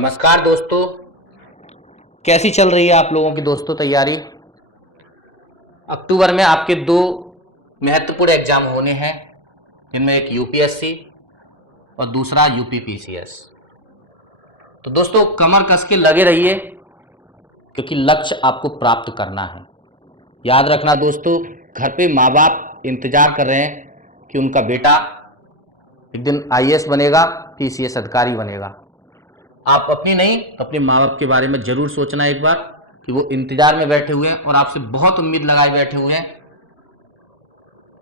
नमस्कार दोस्तों, कैसी चल रही है आप लोगों की दोस्तों तैयारी। अक्टूबर में आपके दो महत्वपूर्ण एग्जाम होने हैं, जिनमें एक यूपीएससी और दूसरा यूपीपीसीएस। तो दोस्तों कमर कस के लगे रहिए, क्योंकि लक्ष्य आपको प्राप्त करना है। याद रखना दोस्तों, घर पे माँ बाप इंतजार कर रहे हैं कि उनका बेटा एक दिन आईएएस बनेगा, पीसीएस अधिकारी बनेगा। आप अपनी नहीं तो अपने माँ बाप के बारे में जरूर सोचना एक बार, कि वो इंतजार में बैठे हुए हैं और आपसे बहुत उम्मीद लगाए बैठे हुए हैं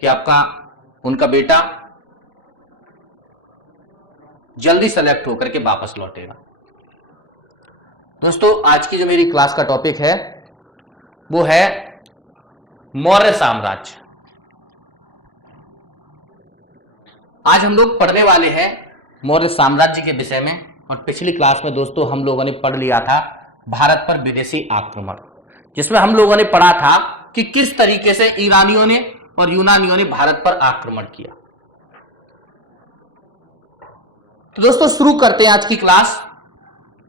कि उनका बेटा जल्दी सेलेक्ट होकर के वापस लौटेगा। दोस्तों आज की जो मेरी क्लास का टॉपिक है वो है मौर्य साम्राज्य। आज हम लोग पढ़ने वाले हैं मौर्य साम्राज्य के विषय में। और पिछली क्लास में दोस्तों हम लोगों ने पढ़ लिया था भारत पर विदेशी आक्रमण, जिसमें हम लोगों ने पढ़ा था कि किस तरीके से ईरानियों ने और यूनानियों ने भारत पर आक्रमण किया। तो दोस्तों शुरू करते हैं आज की क्लास,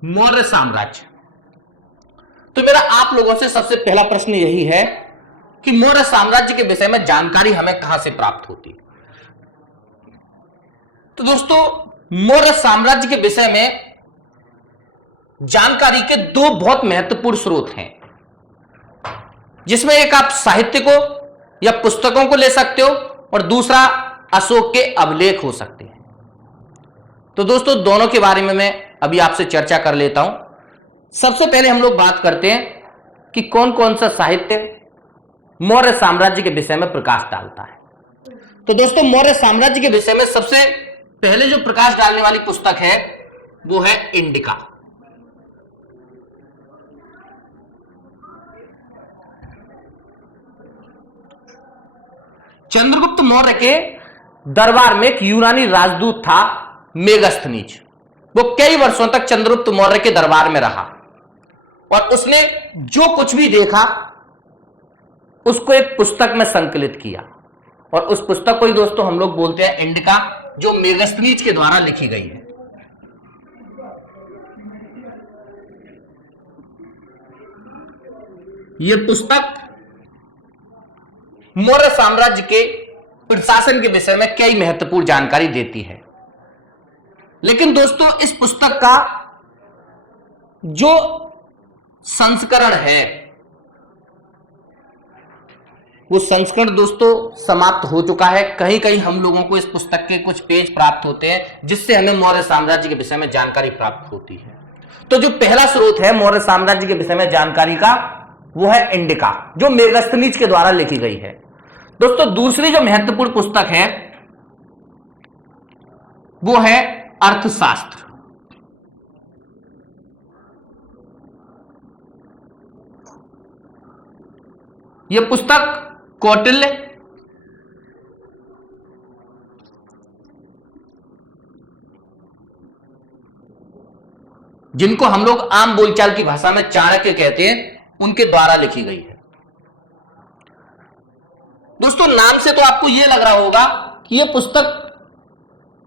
मौर्य साम्राज्य। तो मेरा आप लोगों से सबसे पहला प्रश्न यही है कि मौर्य साम्राज्य के विषय में जानकारी हमें कहां से प्राप्त होती है। तो दोस्तों मौर्य साम्राज्य के विषय में जानकारी के दो बहुत महत्वपूर्ण स्रोत हैं, जिसमें एक आप साहित्य को या पुस्तकों को ले सकते हो और दूसरा अशोक के अभिलेख हो सकते हैं। तो दोस्तों दोनों के बारे में मैं अभी आपसे चर्चा कर लेता हूं। सबसे पहले हम लोग बात करते हैं कि कौन कौन सा साहित्य मौर्य साम्राज्य के विषय में प्रकाश डालता है। तो दोस्तों मौर्य साम्राज्य के विषय में सबसे पहले जो प्रकाश डालने वाली पुस्तक है वो है इंडिका। चंद्रगुप्त मौर्य के दरबार में एक यूनानी राजदूत था मेगस्थनीज। वो कई वर्षों तक चंद्रगुप्त मौर्य के दरबार में रहा और उसने जो कुछ भी देखा उसको एक पुस्तक में संकलित किया, और उस पुस्तक को ही दोस्तों हम लोग बोलते हैं इंडिका, जो मेगस्थनीज के द्वारा लिखी गई है। यह पुस्तक मौर्य साम्राज्य के प्रशासन के विषय में कई महत्वपूर्ण जानकारी देती है। लेकिन दोस्तों इस पुस्तक का जो संस्करण है वो संस्करण दोस्तों समाप्त हो चुका है। कहीं कहीं हम लोगों को इस पुस्तक के कुछ पेज प्राप्त होते हैं, जिससे हमें मौर्य साम्राज्य के विषय में जानकारी प्राप्त होती है। तो जो पहला स्रोत है मौर्य साम्राज्य के विषय में जानकारी का वो है इंडिका, जो मेगस्थनीज के द्वारा लिखी गई है। दोस्तों दूसरी जो महत्वपूर्ण पुस्तक है वो है अर्थशास्त्र। यह पुस्तक कौटिल्य जिनको हम लोग आम बोलचाल की भाषा में चाणक्य कहते हैं, उनके द्वारा लिखी गई है। दोस्तों नाम से तो आपको यह लग रहा होगा कि यह पुस्तक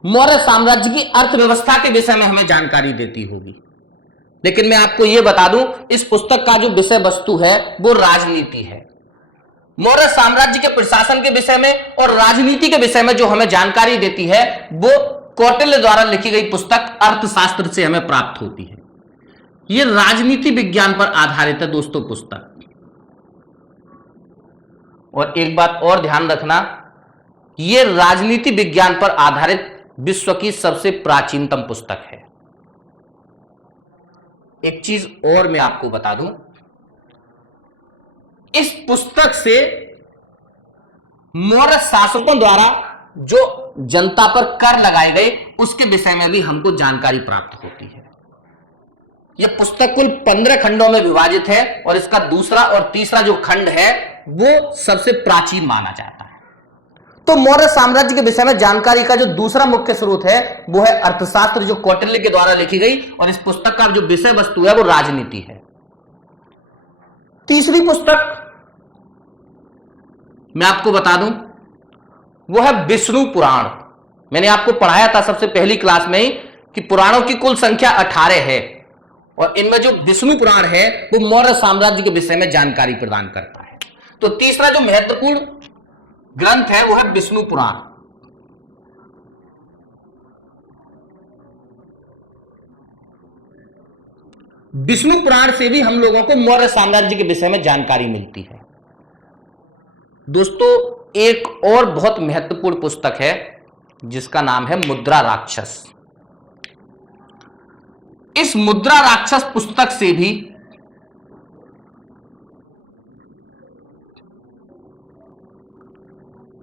मौर्य साम्राज्य की अर्थव्यवस्था के विषय में हमें जानकारी देती होगी, लेकिन मैं आपको यह बता दूं इस पुस्तक का जो विषय वस्तु है वो राजनीति है। मौर्य साम्राज्य के प्रशासन के विषय में और राजनीति के विषय में जो हमें जानकारी देती है वो कौटिल्य द्वारा लिखी गई पुस्तक अर्थशास्त्र से हमें प्राप्त होती है। यह राजनीति विज्ञान पर आधारित है दोस्तों पुस्तक। और एक बात और ध्यान रखना, यह राजनीति विज्ञान पर आधारित विश्व की सबसे प्राचीनतम पुस्तक है। एक चीज और मैं आपको बता दूं, इस पुस्तक से मौर्य शासकों द्वारा जो जनता पर कर लगाए गए उसके विषय में भी हमको जानकारी प्राप्त होती है। यह पुस्तक कुल 15 खंडों में विभाजित है और इसका दूसरा और तीसरा जो खंड है वो सबसे प्राचीन माना जाता है। तो मौर्य साम्राज्य के विषय में जानकारी का जो दूसरा मुख्य स्रोत है वो है अर्थशास्त्र, जो कौटिल्य के द्वारा लिखी गई, और इस पुस्तक का जो विषय वस्तु है वो राजनीति है। तीसरी पुस्तक मैं आपको बता दूं वो है विष्णु पुराण। मैंने आपको पढ़ाया था सबसे पहली क्लास में ही कि पुराणों की कुल संख्या 18 है और इनमें जो विष्णु पुराण है वो मौर्य साम्राज्य के विषय में जानकारी प्रदान करता है। तो तीसरा जो महत्वपूर्ण ग्रंथ है वो है विष्णु पुराण। विष्णु पुराण से भी हम लोगों को मौर्य साम्राज्य के विषय में जानकारी मिलती है। दोस्तों एक और बहुत महत्वपूर्ण पुस्तक है जिसका नाम है मुद्रा राक्षस। इस मुद्रा राक्षस पुस्तक से भी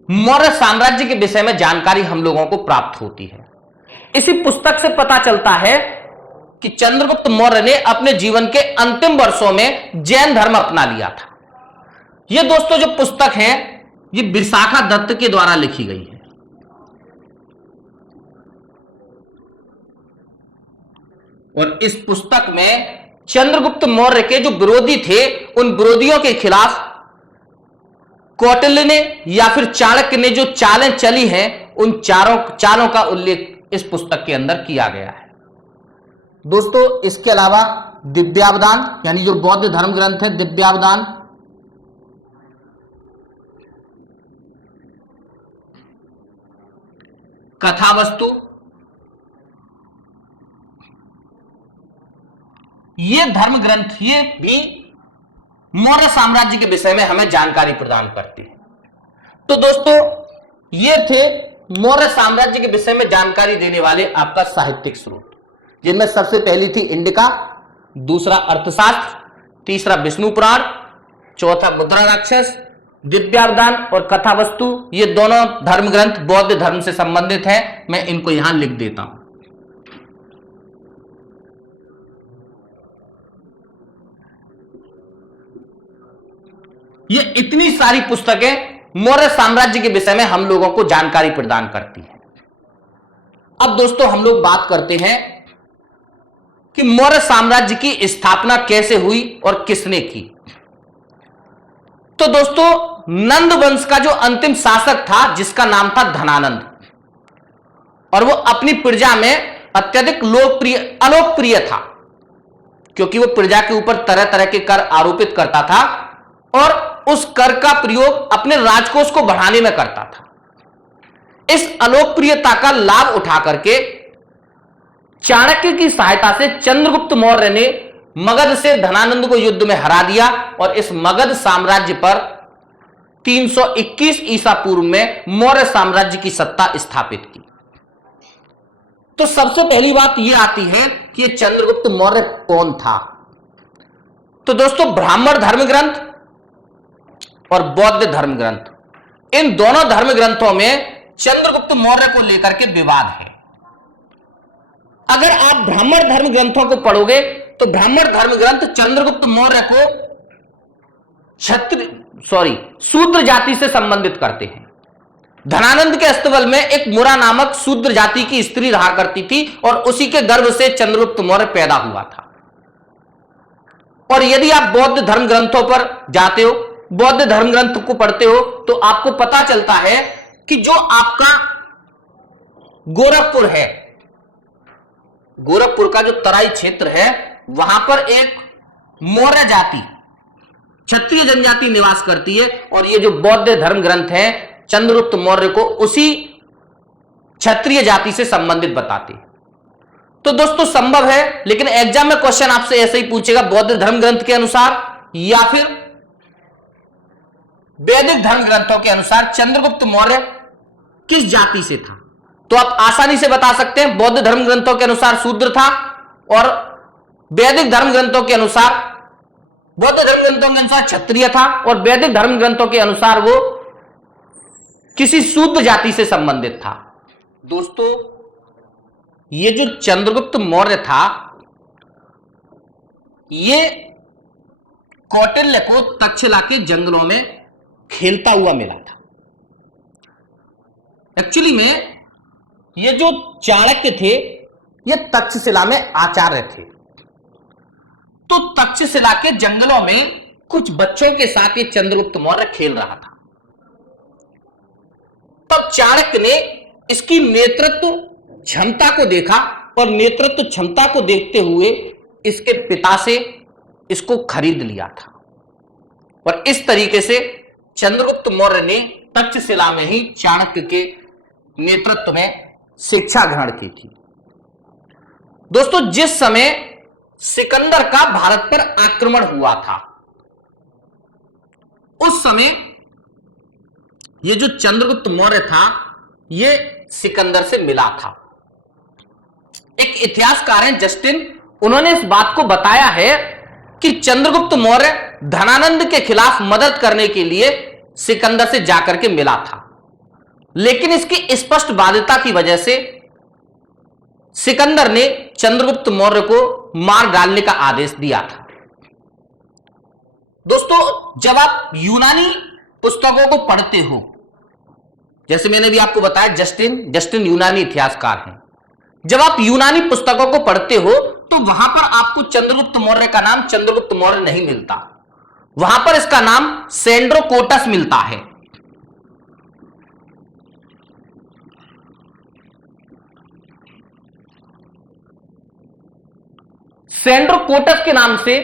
मौर्य साम्राज्य के विषय में जानकारी हम लोगों को प्राप्त होती है। इसी पुस्तक से पता चलता है कि चंद्रगुप्त मौर्य ने अपने जीवन के अंतिम वर्षों में जैन धर्म अपना लिया था। यह दोस्तों जो पुस्तक है ये विशाखा दत्त के द्वारा लिखी गई है। और इस पुस्तक में चंद्रगुप्त मौर्य के जो विरोधी थे उन विरोधियों के खिलाफ कौटिल्य ने या फिर चाणक्य ने जो चालें चली हैं उन चालों का उल्लेख इस पुस्तक के अंदर किया गया है। दोस्तों इसके अलावा दिव्यावदान यानी जो बौद्ध धर्म ग्रंथ है दिव्यावदान, कथावस्तु, ये धर्म ग्रंथ ये भी मौर्य साम्राज्य के विषय में हमें जानकारी प्रदान करती है। तो दोस्तों ये थे मौर्य साम्राज्य के विषय में जानकारी देने वाले आपका साहित्यिक स्रोत, जिनमें सबसे पहली थी इंडिका, दूसरा अर्थशास्त्र, तीसरा विष्णु पुराण, चौथा मुद्रा राक्षस, दिव्यावदान और कथावस्तु। ये दोनों धर्म ग्रंथ बौद्ध धर्म से संबंधित हैं। मैं इनको यहां लिख देता हूं। ये इतनी सारी पुस्तकें मौर्य साम्राज्य के विषय में हम लोगों को जानकारी प्रदान करती हैं। अब दोस्तों हम लोग बात करते हैं कि मौर्य साम्राज्य की स्थापना कैसे हुई और किसने की। तो दोस्तों नंद वंश का जो अंतिम शासक था जिसका नाम था धनानंद, और वो अपनी प्रजा में अत्यधिक अलोकप्रिय था क्योंकि वो प्रजा के ऊपर तरह तरह के कर आरोपित करता था और उस कर का प्रयोग अपने राजकोष को बढ़ाने में करता था। इस अलोकप्रियता का लाभ उठा करके चाणक्य की सहायता से चंद्रगुप्त मौर्य ने मगध से धनानंद को युद्ध में हरा दिया और इस मगध साम्राज्य पर 321 ईसा पूर्व में मौर्य साम्राज्य की सत्ता स्थापित की। तो सबसे पहली बात यह आती है कि यह चंद्रगुप्त मौर्य कौन था। तो दोस्तों ब्राह्मण धर्म ग्रंथ और बौद्ध धर्म ग्रंथ, इन दोनों धर्म ग्रंथों में चंद्रगुप्त मौर्य को लेकर के विवाद है। अगर आप ब्राह्मण धर्म ग्रंथों को पढ़ोगे तो ब्राह्मण धर्म ग्रंथ चंद्रगुप्त मौर्य को शूद्र जाति से संबंधित करते हैं। धनानंद के अस्तबल में एक मुरा नामक शूद्र जाति की स्त्री रहा करती थी और उसी के गर्भ से चंद्रगुप्त मौर्य पैदा हुआ था। और यदि आप बौद्ध धर्म ग्रंथों पर जाते हो, बौद्ध धर्म ग्रंथ को पढ़ते हो, तो आपको पता चलता है कि जो आपका गोरखपुर है, गोरखपुर का जो तराई क्षेत्र है, वहां पर एक मौर्य जाति, क्षत्रिय जनजाति निवास करती है और ये जो बौद्ध धर्म ग्रंथ है चंद्रगुप्त मौर्य को उसी क्षत्रिय जाति से संबंधित बताते हैं। तो दोस्तों संभव है, लेकिन एग्जाम में क्वेश्चन आपसे ऐसे ही पूछेगा, बौद्ध धर्म ग्रंथ के अनुसार या फिर वैदिक धर्म ग्रंथों के अनुसार चंद्रगुप्त मौर्य किस जाति से था। तो आप आसानी से बता सकते हैं, बौद्ध धर्म ग्रंथों के अनुसार शूद्र था और वैदिक धर्म ग्रंथों के अनुसार, बौद्ध धर्म ग्रंथों के अनुसार क्षत्रिय था और वैदिक धर्म ग्रंथों के अनुसार वो किसी शूद्र जाति से संबंधित था। दोस्तों ये जो चंद्रगुप्त मौर्य था ये कौटिल्य को तक्षशिला के जंगलों में खेलता हुआ मिला था। एक्चुअली में ये जो चाणक्य थे ये तक्षशिला में आचार्य थे। तो तक्षशिला के जंगलों में कुछ बच्चों के साथ ये चंद्रगुप्त मौर्य खेल रहा था। तब चाणक्य ने इसकी नेतृत्व क्षमता को देखा और नेतृत्व क्षमता को देखते हुए इसके पिता से इसको खरीद लिया था और इस तरीके से चंद्रगुप्त मौर्य ने तक्षशिला में ही चाणक्य के नेतृत्व में शिक्षा ग्रहण की थी। दोस्तों, जिस समय सिकंदर का भारत पर आक्रमण हुआ था, उस समय ये जो चंद्रगुप्त मौर्य था ये सिकंदर से मिला था। एक इतिहासकार हैं जस्टिन, उन्होंने इस बात को बताया है कि चंद्रगुप्त मौर्य धनानंद के खिलाफ मदद करने के लिए सिकंदर से जाकर के मिला था, लेकिन इसकी स्पष्ट बाध्यता की वजह से सिकंदर ने चंद्रगुप्त मौर्य को मार डालने का आदेश दिया था। दोस्तों, जब आप यूनानी पुस्तकों को पढ़ते हो, जैसे मैंने भी आपको बताया जस्टिन यूनानी इतिहासकार हैं, जब आप यूनानी पुस्तकों को पढ़ते हो तो वहां पर आपको चंद्रगुप्त मौर्य का नाम चंद्रगुप्त मौर्य नहीं मिलता, वहां पर इसका नाम सेंड्रोकोटस मिलता है। सेंड्रोकोटस के नाम से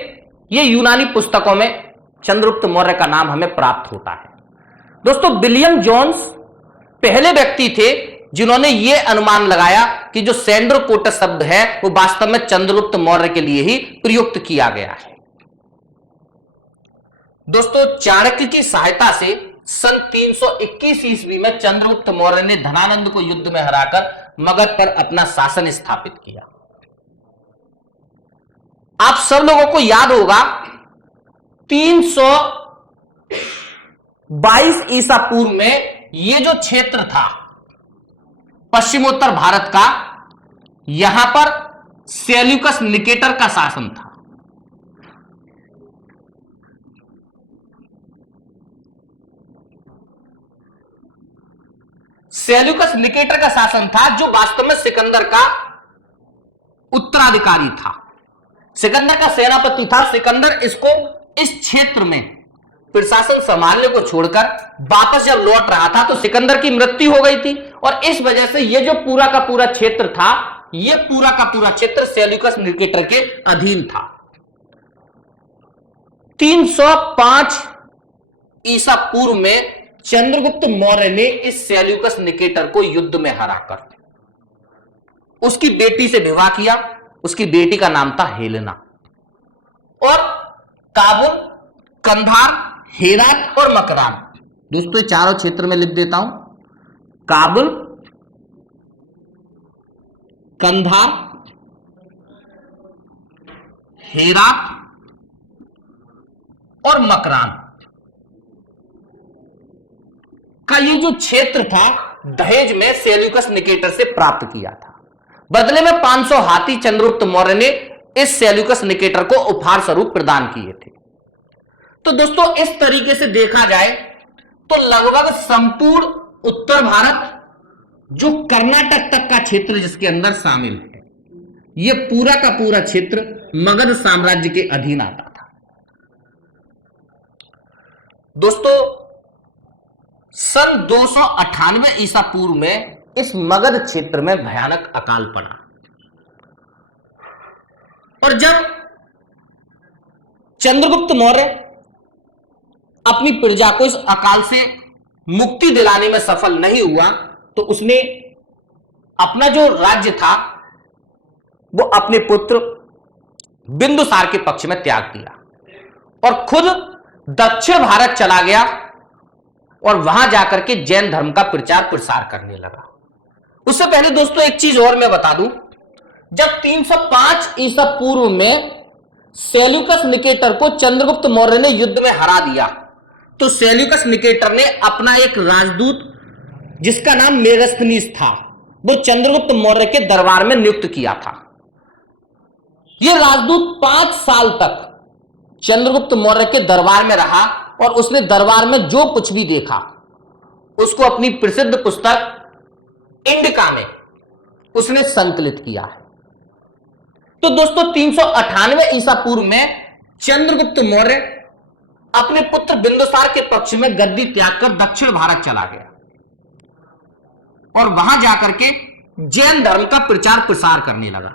यह यूनानी पुस्तकों में चंद्रगुप्त मौर्य का नाम हमें प्राप्त होता है। दोस्तों, विलियम जोन्स पहले व्यक्ति थे जिन्होंने यह अनुमान लगाया कि जो सेंड्रोकोटस शब्द है वो वास्तव में चंद्रगुप्त मौर्य के लिए ही प्रयुक्त किया गया है। दोस्तों, चाणक्य की सहायता से सन 321 ईस्वी में चंद्रगुप्त मौर्य ने धनानंद को युद्ध में हराकर मगध पर अपना शासन स्थापित किया। आप सब लोगों को याद होगा 322 ईसा पूर्व में ये जो क्षेत्र था पश्चिमोत्तर भारत का, यहां पर सेल्यूकस निकेटर का शासन था। सेल्यूकस निकेटर का शासन था जो वास्तव में सिकंदर का उत्तराधिकारी था, सिकंदर का सेनापति था। सिकंदर इसको इस क्षेत्र में प्रशासन संभालने को छोड़कर वापस जब लौट रहा था तो सिकंदर की मृत्यु हो गई थी और इस वजह से यह जो पूरा का पूरा क्षेत्र था, यह पूरा का पूरा क्षेत्र सेल्यूकस निकेटर के अधीन था। 305 ईसा पूर्व में चंद्रगुप्त मौर्य ने इस सेल्यूकस निकेटर को युद्ध में हराकर उसकी बेटी से विवाह किया। उसकी बेटी का नाम था हेलेना और काबुल, कंधार, हेरात और मकरान, दोस्तों चारों क्षेत्र में लिख देता हूं, काबुल, कंधार, हेरात और मकरान का ये जो क्षेत्र था दहेज में सेल्यूकस निकेटर से प्राप्त किया था। बदले में 500 हाथी चंद्रगुप्त मौर्य ने इस सेल्यूकस निकेटर को उपहार स्वरूप प्रदान किए थे। तो दोस्तों, इस तरीके से देखा जाए तो लगभग संपूर्ण उत्तर भारत, जो कर्नाटक तक का क्षेत्र जिसके अंदर शामिल है, यह पूरा का पूरा क्षेत्र मगध साम्राज्य के अधीन आता था। दोस्तों, सन 298 ईसा पूर्व में इस मगध क्षेत्र में भयानक अकाल पड़ा और जब चंद्रगुप्त मौर्य अपनी प्रजा को इस अकाल से मुक्ति दिलाने में सफल नहीं हुआ तो उसने अपना जो राज्य था वो अपने पुत्र बिंदुसार के पक्ष में त्याग दिया और खुद दक्षिण भारत चला गया और वहां जाकर के जैन धर्म का प्रचार प्रसार करने लगा। उससे पहले दोस्तों एक चीज और मैं बता दूं, जब 305 ईसा पूर्व में सेल्यूकस निकेटर को चंद्रगुप्त मौर्य ने युद्ध में हरा दिया तो सेल्यूकस निकेटर ने अपना एक राजदूत जिसका नाम मेगस्थनीस था वो चंद्रगुप्त मौर्य के दरबार में नियुक्त किया था। यह राजदूत 5 साल तक चंद्रगुप्त मौर्य के दरबार में रहा और उसने दरबार में जो कुछ भी देखा उसको अपनी प्रसिद्ध पुस्तक इंडिका में उसने संकलित किया है। तो दोस्तों 398 ईसा पूर्व में चंद्रगुप्त मौर्य अपने पुत्र बिंदुसार के पक्ष में गद्दी त्याग कर दक्षिण भारत चला गया और वहां जाकर के जैन धर्म का प्रचार प्रसार करने लगा।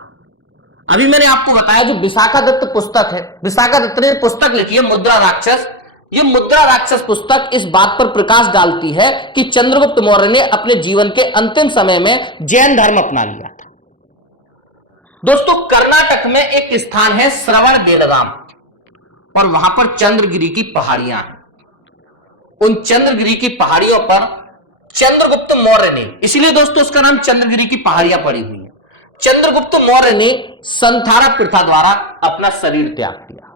अभी मैंने आपको बताया जो विशाखादत्त पुस्तक है, विशाखादत्त ने पुस्तक लिखी है मुद्रा राक्षस। ये मुद्रा राक्षस पुस्तक इस बात पर प्रकाश डालती है कि चंद्रगुप्त मौर्य ने अपने जीवन के अंतिम समय में जैन धर्म अपना लिया था। दोस्तों कर्नाटक में एक स्थान है श्रवण बेलगाम, और वहां पर चंद्रगिरी की पहाड़ियां हैं। उन चंद्रगिरी की पहाड़ियों पर चंद्रगुप्त मौर्य ने, इसलिए दोस्तों उसका नाम चंद्रगिरी की पहाड़ियां पड़ी हुई हैं, चंद्रगुप्त मौर्य ने संथारा प्रथा द्वारा अपना शरीर त्याग दिया।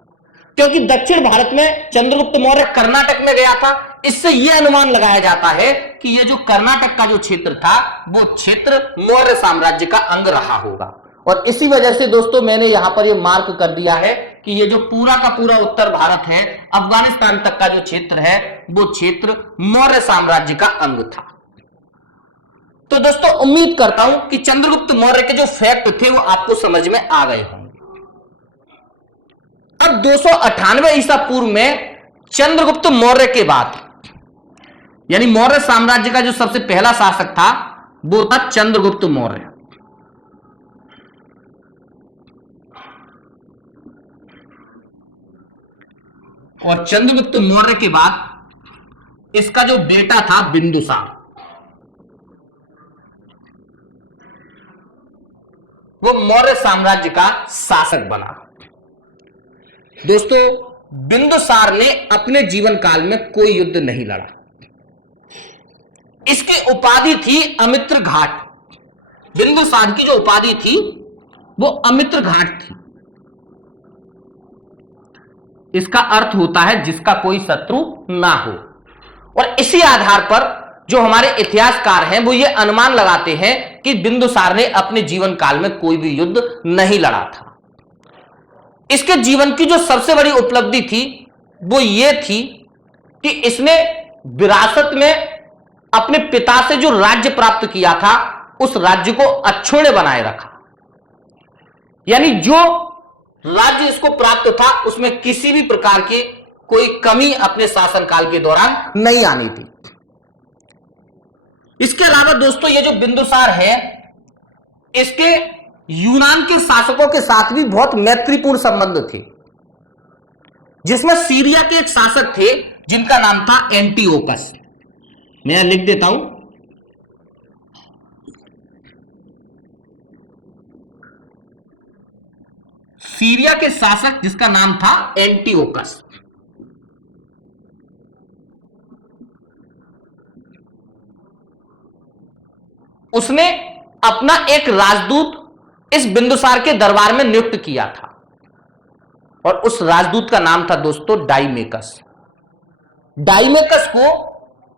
क्योंकि दक्षिण भारत में चंद्रगुप्त मौर्य कर्नाटक में गया था, इससे यह अनुमान लगाया जाता है कि यह जो कर्नाटक का जो क्षेत्र था वो क्षेत्र मौर्य साम्राज्य का अंग रहा होगा। और इसी वजह से दोस्तों मैंने यहां पर यह मार्क कर दिया है कि यह जो पूरा का पूरा उत्तर भारत है, अफगानिस्तान तक का जो क्षेत्र है वो क्षेत्र मौर्य साम्राज्य का अंग था। तो दोस्तों उम्मीद करता हूं कि चंद्रगुप्त मौर्य के जो फैक्ट थे वो आपको समझ में आ गए होंगे। अब 298 ईसा पूर्व में चंद्रगुप्त मौर्य के बाद, यानी मौर्य साम्राज्य का जो सबसे पहला शासक था वो था चंद्रगुप्त मौर्य। और चंद्रगुप्त मौर्य के बाद इसका जो बेटा था बिंदुसार, वो मौर्य साम्राज्य का शासक बना। दोस्तों बिंदुसार ने अपने जीवन काल में कोई युद्ध नहीं लड़ा। इसकी उपाधि थी अमित्र घाट। बिंदुसार की जो उपाधि थी वो अमित्र घाट थी। इसका अर्थ होता है जिसका कोई शत्रु ना हो। और इसी आधार पर जो हमारे इतिहासकार हैं वो ये अनुमान लगाते हैं कि बिंदुसार ने अपने जीवन काल में कोई भी युद्ध नहीं लड़ा था। इसके जीवन की जो सबसे बड़ी उपलब्धि थी वो ये थी कि इसने विरासत में अपने पिता से जो राज्य प्राप्त किया था उस राज्य को अक्षुण्ण बनाए रखा। यानी जो राज्य इसको प्राप्त था उसमें किसी भी प्रकार की कोई कमी अपने शासनकाल के दौरान नहीं आनी थी। इसके अलावा दोस्तों ये जो बिंदुसार है इसके यूनान के शासकों के साथ भी बहुत मैत्रीपूर्ण संबंध थे, जिसमें सीरिया के एक शासक थे जिनका नाम था एंटीओकस। मैं यहां लिख देता हूं, सीरिया के शासक जिसका नाम था एंटीओकस। उसने अपना एक राजदूत इस बिंदुसार के दरबार में नियुक्त किया था और उस राजदूत का नाम था दोस्तों डाइमेकस। डाइमेकस को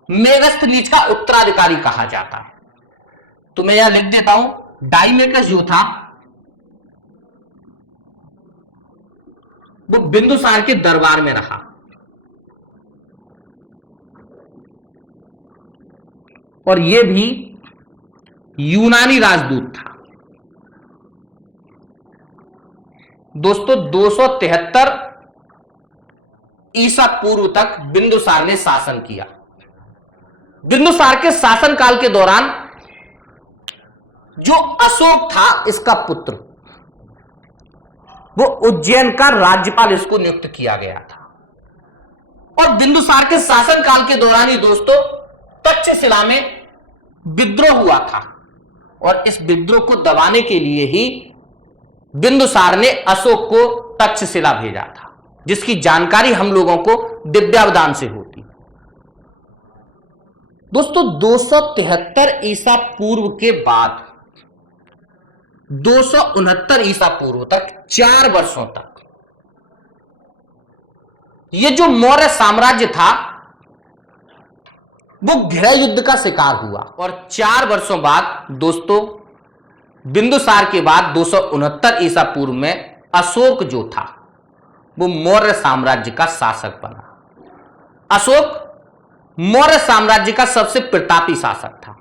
मेगस्थनीज का उत्तराधिकारी कहा जाता है। तो मैं यहां लिख देता हूं, डाइमेकस जो था वो बिंदुसार के दरबार में रहा और यह भी यूनानी राजदूत था। दोस्तों 273 ईसा पूर्व तक बिंदुसार ने शासन किया। बिंदुसार के शासनकाल के दौरान जो अशोक था इसका पुत्र, वो उज्जैन का राज्यपाल इसको नियुक्त किया गया था। और बिंदुसार के शासनकाल के दौरान ही दोस्तों तक्षशिला में विद्रोह हुआ था और इस विद्रोह को दबाने के लिए ही बिंदुसार ने अशोक को तक्षशिला भेजा था, जिसकी जानकारी हम लोगों को दिव्यावदान से होती। दोस्तों 273 ईसा पूर्व के बाद 269 ईसा पूर्व तक 4 वर्षों तक यह जो मौर्य साम्राज्य था वो गृह युद्ध का शिकार हुआ। और 4 वर्षों बाद दोस्तों बिंदुसार के बाद 269 ईसा पूर्व में अशोक जो था वो मौर्य साम्राज्य का शासक बना। अशोक मौर्य साम्राज्य का सबसे प्रतापी शासक था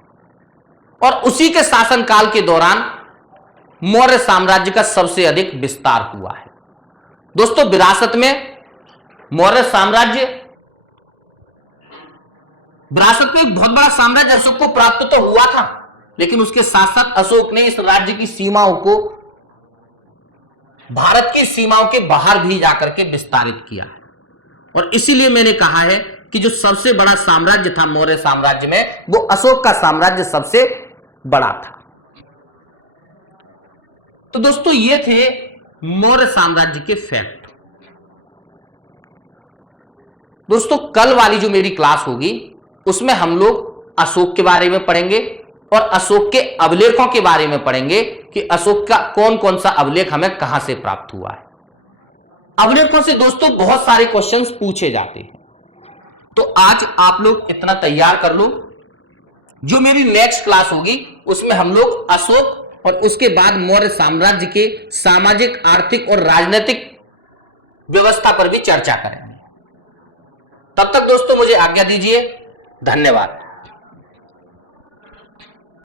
और उसी के शासनकाल के दौरान मौर्य साम्राज्य का सबसे अधिक विस्तार हुआ है। दोस्तों विरासत में मौर्य साम्राज्य, विरासत में एक बहुत बड़ा साम्राज्य अशोक को प्राप्त तो हुआ था, लेकिन उसके साथ साथ अशोक ने इस राज्य की सीमाओं को भारत की सीमाओं के बाहर भी जाकर के विस्तारित किया है। और इसीलिए मैंने कहा है कि जो सबसे बड़ा साम्राज्य था मौर्य साम्राज्य में, वो अशोक का साम्राज्य सबसे बड़ा था। तो दोस्तों ये थे मौर्य साम्राज्य के फैक्ट। दोस्तों कल वाली जो मेरी क्लास होगी उसमें हम लोग अशोक के बारे में पढ़ेंगे और अशोक के अभिलेखों के बारे में पढ़ेंगे कि अशोक का कौन कौन सा अभिलेख हमें कहां से प्राप्त हुआ है। अभिलेखों से दोस्तों बहुत सारे क्वेश्चंस पूछे जाते हैं, तो आज आप लोग इतना तैयार कर लो। जो मेरी नेक्स्ट क्लास होगी उसमें हम लोग अशोक और उसके बाद मौर्य साम्राज्य के सामाजिक, आर्थिक और राजनीतिक व्यवस्था पर भी चर्चा करेंगे। तब तक दोस्तों मुझे आज्ञा दीजिए। धन्यवाद।